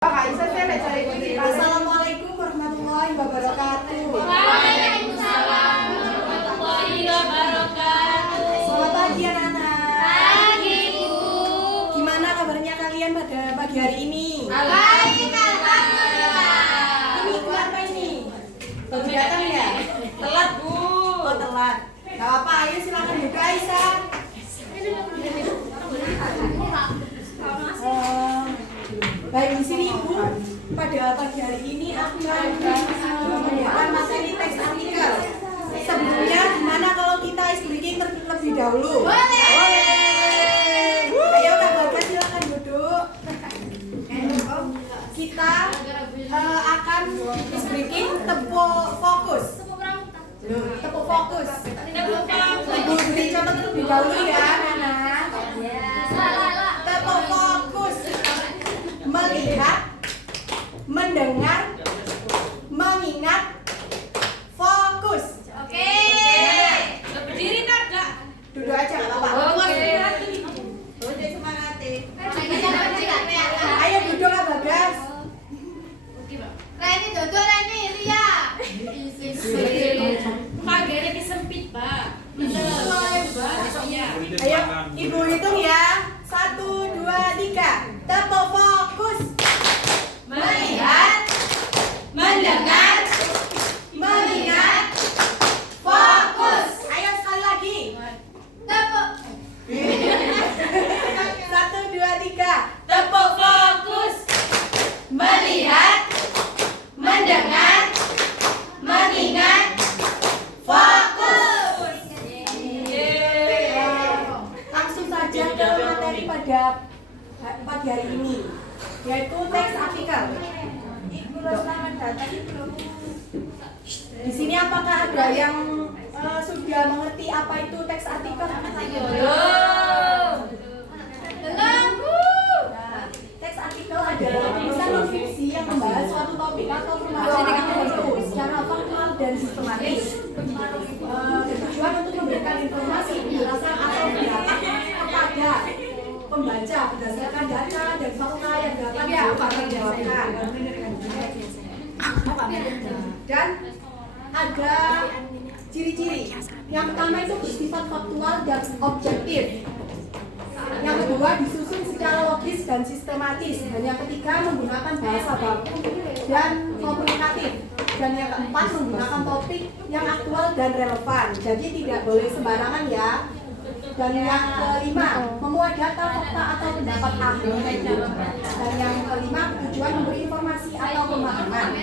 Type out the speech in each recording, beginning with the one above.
Assalamualaikum warahmatullahi wabarakatuh. Waalaikumsalam warahmatullahi wabarakatuh. Selamat pagi anak-anak. Pagi Bu. Gimana kabarnya kalian pada pagi hari ini? Baik, alhamdulillah. Ini Bu apa ini? Baru datang ya? Telat Bu. Oh telat. Gak apa, ayo silakan duduk Aisyah. Baik, di sini Ibu pada pagi hari ini akan membawakan materi teks artikel. Sebelumnya gimana kalau kita ice breaking terlebih dahulu? Boleh. Ayo Kak Bagas silakan duduk. Kita akan ice breaking tepuk fokus. Tepuk fokus. Ibu beri contoh terlebih dahulu ya, Nana. Tepuk fokus. Melihat, mendengar, mengingat, fokus. Oke. Berdiri Kak. Duduk aja nggak apa-apa. Udah semangati. Ayo duduk Kak Bagas. Reni duduk Reni Ria. Pagarnya disempit, Pak. Ayo Ibu hitung ya. 1, 2, 3. Tepuk fokus. Melihat, mendengar, mengingat, fokus. Ayo sekali lagi. Tepuk. 1, 2, 3. Tepuk fokus. Melihat, mendengar, mengingat, fokus. Langsung saja ke materi pada pagi hari ini, yaitu teks artikel. Di sini apakah ada yang sudah mengerti apa itu teks artikel? Belum, Bu. Nah, teks artikel adalah tulisan non fiksi yang membahas suatu topik atau permasalahan tertentu secara faktual dan sistematis. Bertujuan untuk memberikan informasi, penjelasan atau pendapat kepada pembaca berdasarkan data dan fakta yang dapat dipertanggungjawabkan. Dan ada ciri-ciri. Yang pertama itu bersifat faktual dan objektif. Yang kedua disusun secara logis dan sistematis. Dan yang ketiga menggunakan bahasa baku dan komunikatif. Dan yang keempat menggunakan topik yang aktual dan relevan. Jadi tidak boleh sembarangan ya. Dan yang kelima memuat data, fakta atau pendapat ahli. Dan yang kelima tujuan memberi informasi atau pemahaman.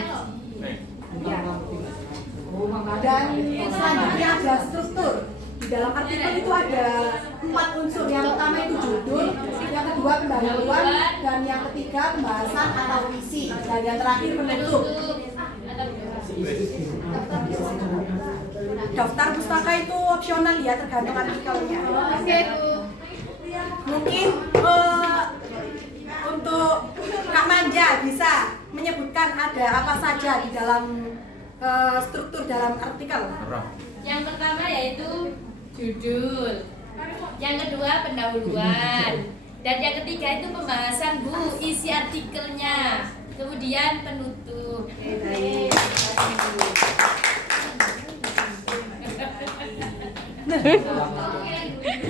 Ya. Dan selanjutnya ada struktur. Di dalam artikel itu ada 4 unsur. Yang pertama itu judul, yang kedua pendahuluan, dan yang ketiga pembahasan atau isi, dan yang terakhir penutup. Daftar pustaka itu opsional ya, tergantung artikelnya. Oke, Bu. Mungkin untuk Kak Manja bisa menyebutkan ada apa saja di dalam struktur dalam artikel. Yang pertama yaitu judul. Yang kedua pendahuluan. Dan yang ketiga itu pembahasan Bu, isi artikelnya. Kemudian penutup.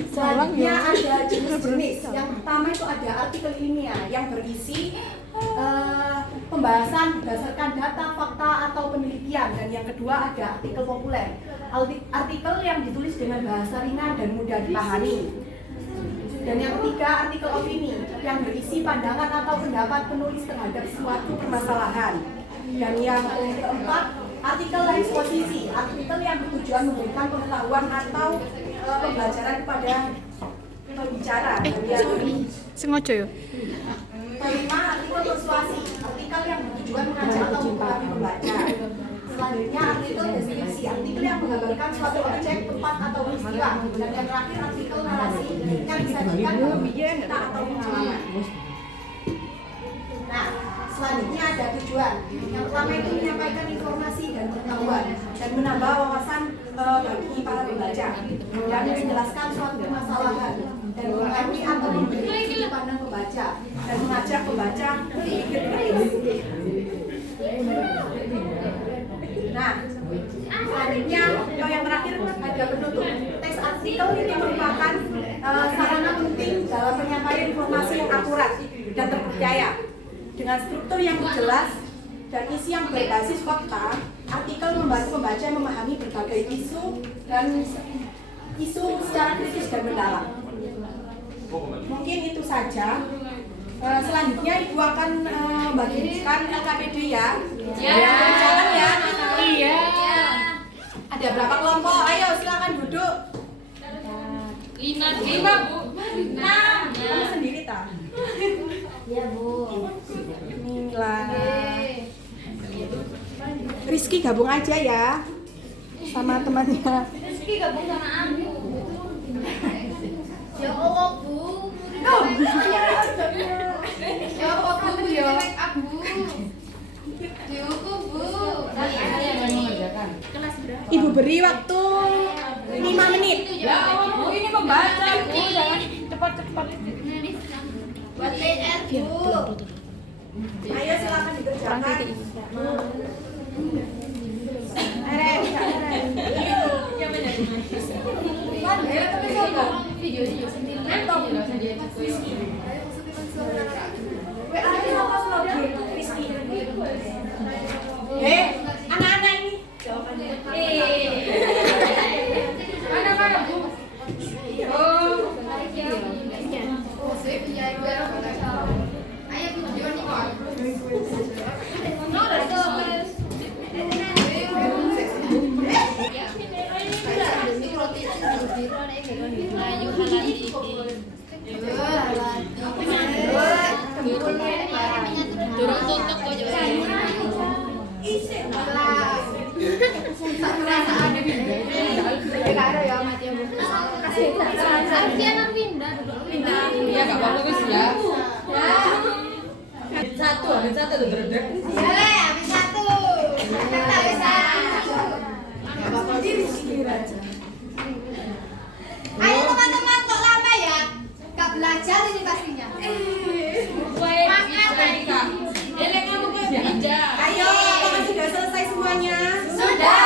Selanjutnya ada jenis-jenis. Yang pertama itu ada artikel ilmiah yang berisi pembahasan berdasarkan data, fakta atau penelitian. Dan yang kedua ada artikel populer. Artikel yang ditulis dengan bahasa ringan dan mudah dipahami. Dan yang ketiga artikel opini yang berisi pandangan atau pendapat penulis terhadap suatu permasalahan. Dan yang keempat artikel eksposisi, artikel yang bertujuan memberikan pengetahuan atau pembelajaran kepada pembicara. Sengaja ya? Kelima artikel persuasi, artikel yang bertujuan mengajak atau mempengaruhi pembaca. Selanjutnya artikel deskripsi, artikel yang menggambarkan suatu objek, tempat atau peristiwa. Dan yang terakhir artikel narasi yang disajikan ke kita atau pengalaman. Nah, Selanjutnya ada tujuan. Yang pertama itu menyampaikan informasi dan pengetahuan dan menambah wawasan bagi para pembaca dan menjelaskan suatu permasalahan dan mengerti atau memberi sudut pandang pembaca dan mengajak pembaca berpikir kritis. Nah, selanjutnya yang terakhir ada penutup. Teks artikel itu merupakan sarana penting dalam penyampaian informasi yang akurat dan terpercaya. Dengan struktur yang jelas dan isi yang berbasis fakta, artikel membantu pembaca memahami berbagai isu secara kritis dan mendalam. Mungkin itu saja. Selanjutnya Ibu akan membagikan LKPD ya. Jangan ya. Iya. Ada berapa kelompok? Ayo silakan duduk. 5 Bu. 6. Kamu sendiri tak? Iya Bu. Mila. Rizky gabung aja ya sama temannya. Rizky gabung sama aku. Ya Allah Bu. Oh, Ya Allah Bu, ya aku. Dihukum Bu. Kelas berapa? Ibu beri waktu 5 menit. Ya Allah Bu, ini membaca Bu, jangan cepat-cepat. Buat PR Bu. Ayo silakan dikerjakan. Anak-anak ini jawabannya. Mana Bu? Oh. Ayo Bu, jangan ikut. Ayu halati. Durung tutup kok yo. Iya enggak apa-apa wis ya. Satu tuh berdek. Ayo teman-teman, kok lama ya? Gak belajar ini pastinya. Ayo, apakah sudah selesai semuanya? Sudah.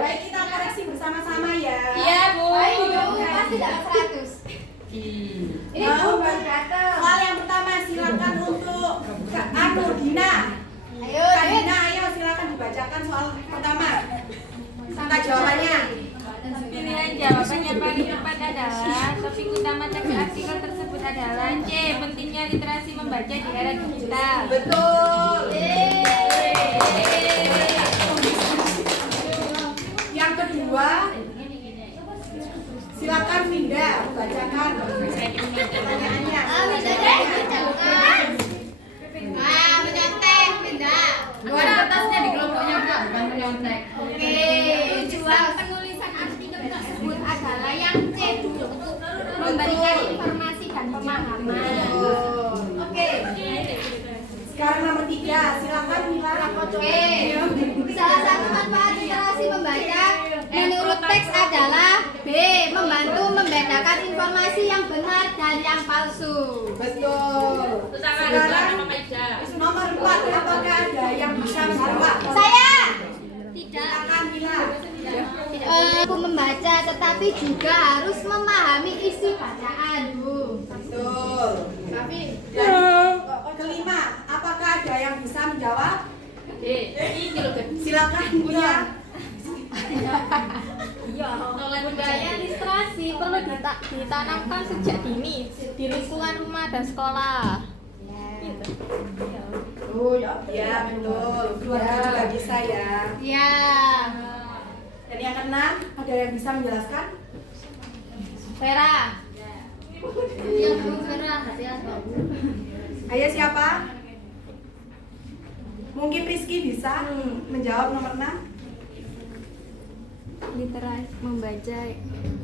Baik, kita koreksi bersama-sama ya. Iya, Bu. Ayo, pasti dapat 100. Ini Bu, Soal yang pertama silakan untuk Kak Dina. Ayo, Kak Dina, ayo silakan dibacakan soal pertama. Minta jawabannya. Pilihan jawaban yang paling tepat adalah topik utama teks artikel tersebut adalah C. Pentingnya literasi membaca di era digital. Betul. Yang kedua, silakan Winda bacakan pertanyaannya. menyontek, pindah. Kertasnya di kelompoknya Kak, bukan menyontek. Oke, tujuan penulisan artikel tersebut adalah yang C, Bu. Memberikan informasi dan pemahaman. Oke. Sekarang nomor 3, silakan Mila. Oke. Salah satu manfaat literasi membaca menurut teks adalah B. Membantu membedakan informasi yang benar dan yang palsu. Betul. Sekarang nomor 4, apakah ada yang bisa menjawab? Saya tidak Silakan Mila. aku membaca, tetapi juga harus memahami isi bacaan, Bu. Betul. Dan kelima, apakah ada yang bisa menjawab? Silakan Mia. Budaya literasi perlu ditanamkan sejak dini di lingkungan rumah dan sekolah. Oh ya betul. Keluarga juga bisa ya. Ya. Dan yang keenam, ada yang bisa menjelaskan? Vera. Ya, Bu, Vera. Ayo siapa? Mungkin Rizky bisa menjawab nomor 6. Literasi membaca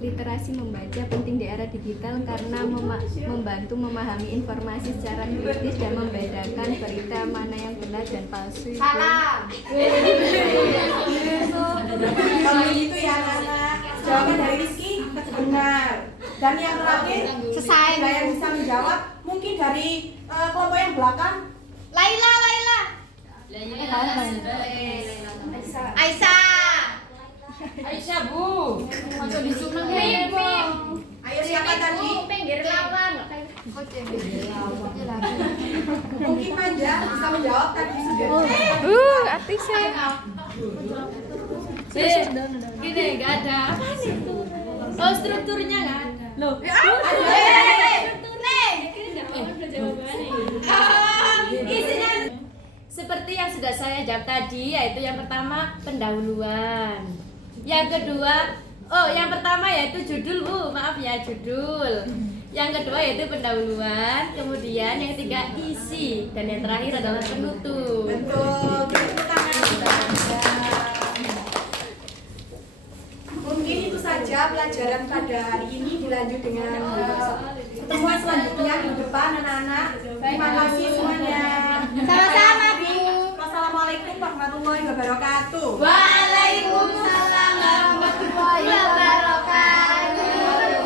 Literasi membaca penting di era digital karena membantu memahami informasi secara kritis dan membedakan berita mana yang benar dan palsu. Salah. Kalau gitu ya anak-anak, jawaban dari Rizky benar. Dan yang terakhir, Selesai. ada yang bisa menjawab mungkin dari kelompok yang belakang. Laila. Aisyah. Aisyah, Bu. Masuk disunang ya. Ayo siapa tadi? Pinggir lawan. Mungkin Manja bisa menjawab tadi sudah. Artis saya. Gini, nggak ada. Apa itu? Oh, strukturnya nggak ada. Loh, isinya seperti yang sudah saya jawab tadi, yaitu yang pertama pendahuluan, yang kedua yang pertama yaitu judul, Bu, maaf ya, judul, yang kedua yaitu pendahuluan, kemudian yang ketiga isi, dan yang terakhir adalah penutup. Betul, tepuk tangan untuk Anda. Mungkin itu saja pelajaran pada hari ini, dilanjut dengan pertemuan selanjutnya di depan anak-anak. Terima kasih semuanya. Sama-sama, Bu. Wassalamualaikum warahmatullahi wabarakatuh. Wah.